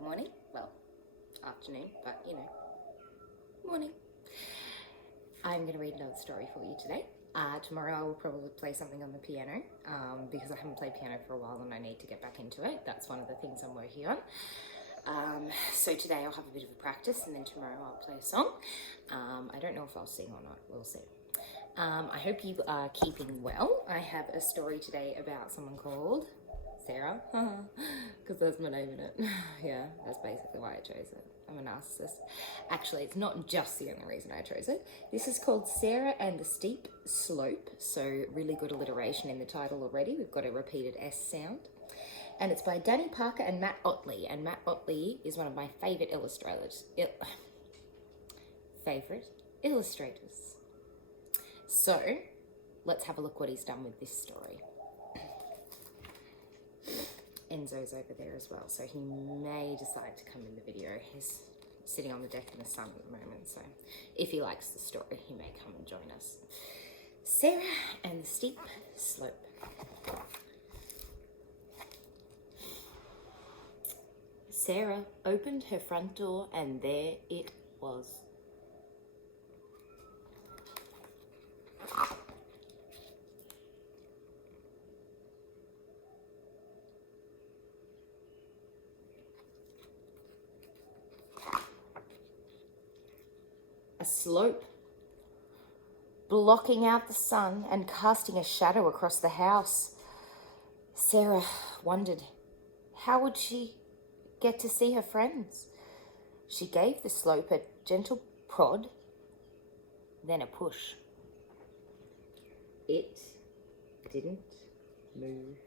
Good morning. Well, afternoon, but you know, morning. I'm going to read another story for you today. Tomorrow I will probably play something on the piano because I haven't played piano for a while and I need to get back into it. That's one of the things I'm working on. So today I'll have a bit of a practice and then tomorrow I'll play a song. I don't know if I'll sing or not. We'll see. I hope you are keeping well. I have a story today about someone called Sarah, because that's my name in it. Yeah, that's basically why I chose it. I'm a narcissist. Actually, it's not just the only reason I chose it. This is called Sarah and the Steep Slope, so really good alliteration in the title already. We've got a repeated S sound. And it's by Danny Parker and Matt Otley. And Matt Otley is one of my favourite illustrators. So, let's have a look what he's done with this story. Enzo's over there as well, so he may decide to come in the video. He's sitting on the deck in the sun at the moment, so if he likes the story, he may come and join us. Sarah and the Steep Slope. Sarah opened her front door and there it was. A slope, blocking out the sun and casting a shadow across the house. Sarah wondered, how would she get to see her friends? She gave the slope a gentle prod, then a push. It didn't move.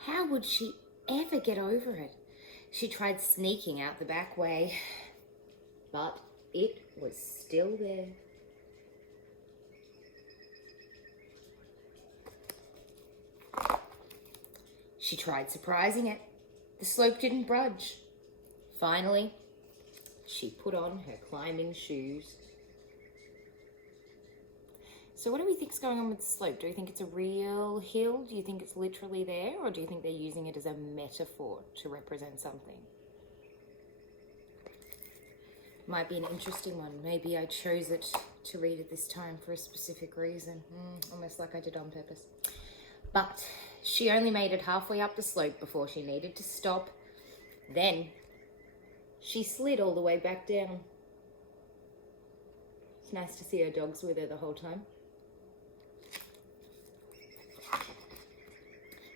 How would she ever get over it? She tried sneaking out the back way, but it was still there. She tried surprising it. The slope didn't budge. Finally, she put on her climbing shoes. So what do we think is going on with the slope? Do we think it's a real hill? Do you think it's literally there? Or do you think they're using it as a metaphor to represent something? Might be an interesting one. Maybe I chose it to read at this time for a specific reason. Almost like I did on purpose. But she only made it halfway up the slope before she needed to stop. Then she slid all the way back down. It's nice to see her dogs with her the whole time.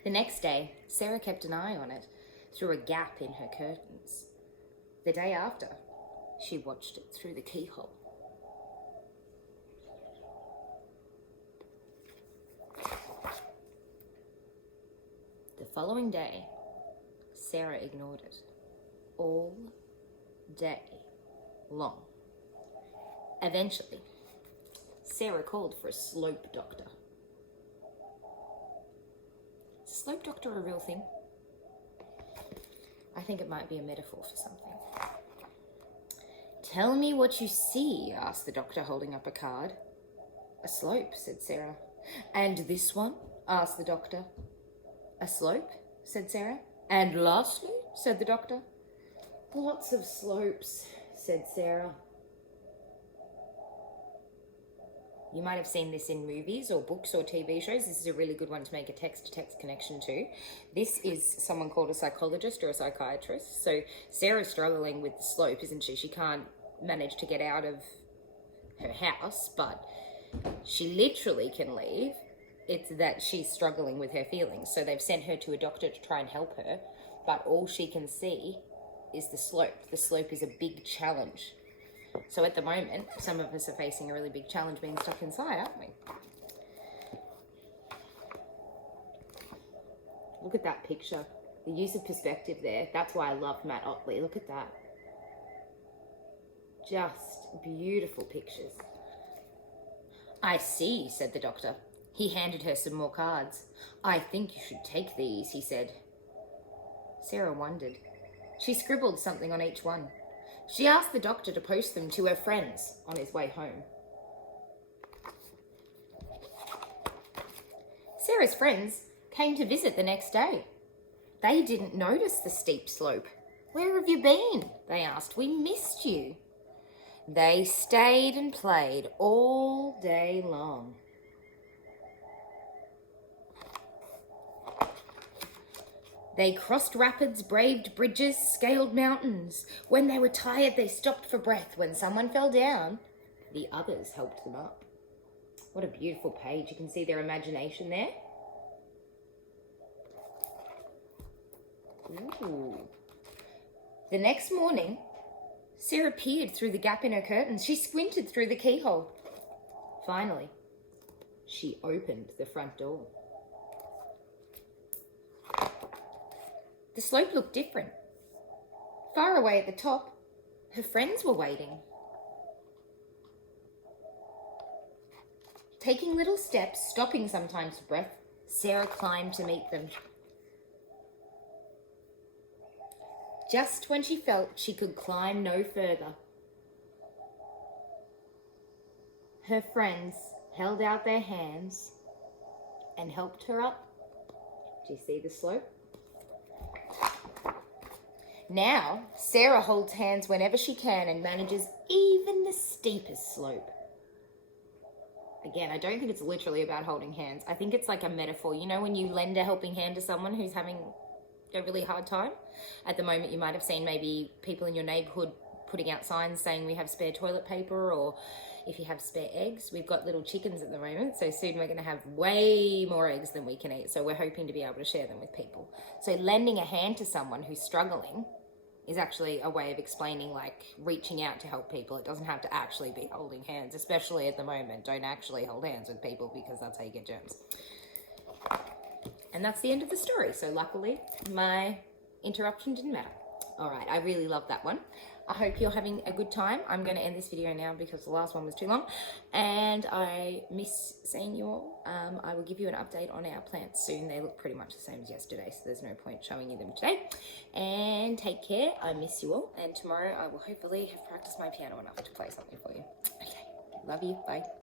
The next day, Sarah kept an eye on it through a gap in her curtains. The day after, she watched it through the keyhole. The following day, Sarah ignored it all day long. Eventually, Sarah called for a slope doctor. Is a slope doctor a real thing? I think it might be a metaphor for something. Tell me what you see, asked the doctor, holding up a card. A slope, said Sarah. And this one? Asked the doctor. A slope, said Sarah. And lastly, said the doctor. Lots of slopes, said Sarah. You might have seen this in movies or books or TV shows. This is a really good one to make a text-to-text connection to. This is someone called a psychologist or a psychiatrist. So Sarah's struggling with the slope, isn't she? She can't manage to get out of her house, but she literally can leave. It's that she's struggling with her feelings. So they've sent her to a doctor to try and help her, but all she can see is the slope. The slope is a big challenge. So at the moment, some of us are facing a really big challenge being stuck inside, aren't we? Look at that picture. The use of perspective there. That's why I love Matt Otley. Look at that. Just beautiful pictures. I see, said the doctor. He handed her some more cards. I think you should take these, he said. Sarah wondered. She scribbled something on each one. She asked the doctor to post them to her friends on his way home. Sarah's friends came to visit the next day. They didn't notice the steep slope. "Where have you been?" they asked. "We missed you." They stayed and played all day long. They crossed rapids, braved bridges, scaled mountains. When they were tired, they stopped for breath. When someone fell down, the others helped them up. What a beautiful page. You can see their imagination there. Ooh. The next morning, Sarah peered through the gap in her curtains. She squinted through the keyhole. Finally, she opened the front door. The slope looked different. Far away at the top, her friends were waiting. Taking little steps, stopping sometimes for breath, Sarah climbed to meet them. Just when she felt she could climb no further, her friends held out their hands and helped her up. Do you see the slope? Now, Sarah holds hands whenever she can and manages even the steepest slope. Again, I don't think it's literally about holding hands. I think it's like a metaphor. You know when you lend a helping hand to someone who's having a really hard time? At the moment, you might have seen maybe people in your neighborhood putting out signs saying we have spare toilet paper, or if you have spare eggs. We've got little chickens at the moment, so soon we're going to have way more eggs than we can eat. So we're hoping to be able to share them with people. So lending a hand to someone who's struggling is actually a way of explaining, like, reaching out to help people. It doesn't have to actually be holding hands, especially at the moment. Don't actually hold hands with people because that's how you get germs. And that's the end of the story. So luckily, my interruption didn't matter. All right, I really love that one. I hope you're having a good time. I'm going to end this video now because the last one was too long and I miss seeing you all. I will give you an update on our plants soon. They look pretty much the same as yesterday, so there's no point showing you them today. And take care. I miss you all. And tomorrow I will hopefully have practiced my piano enough to play something for you. Okay, love you. Bye.